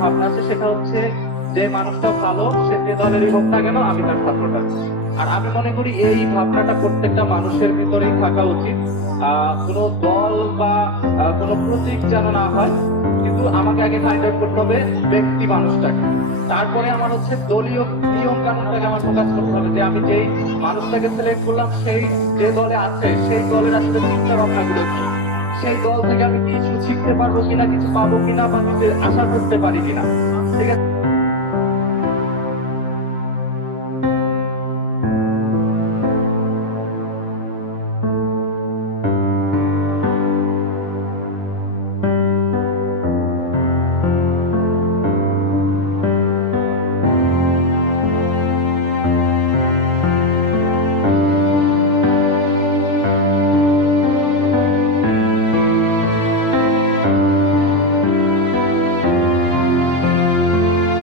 ভাবনা আছে সেটা হচ্ছে যে মানুষটা ভালো, সে যে দলেরই হোক না কেন আমি তার ছাত্রটা আর আমি মনে করি এই ভাবনাটা প্রত্যেকটা মানুষের ভিতরেই থাকা উচিত। কোনো দল বা কোনো প্রতীক যেন না হয়, কিন্তু আমাকে আগে ফাইন্ড করতে হবে ব্যক্তি মানুষটাকে। তারপরে আমার হচ্ছে দলীয় নিয়ম কানুনটাকে আমার ফোকাস করতে হবে যে আমি যেই মানুষটাকে সিলেক্ট করলাম, সেই যে দলে আছে, সেই দলের আসলে চিন্তা ভাবনাগুলো কি? সেই দল থেকে আমি কিছু শিখতে পারব কিনা, কিছু পাবো কিনা বা কিছু আশা করতে পারি কিনা। ঠিক আছে?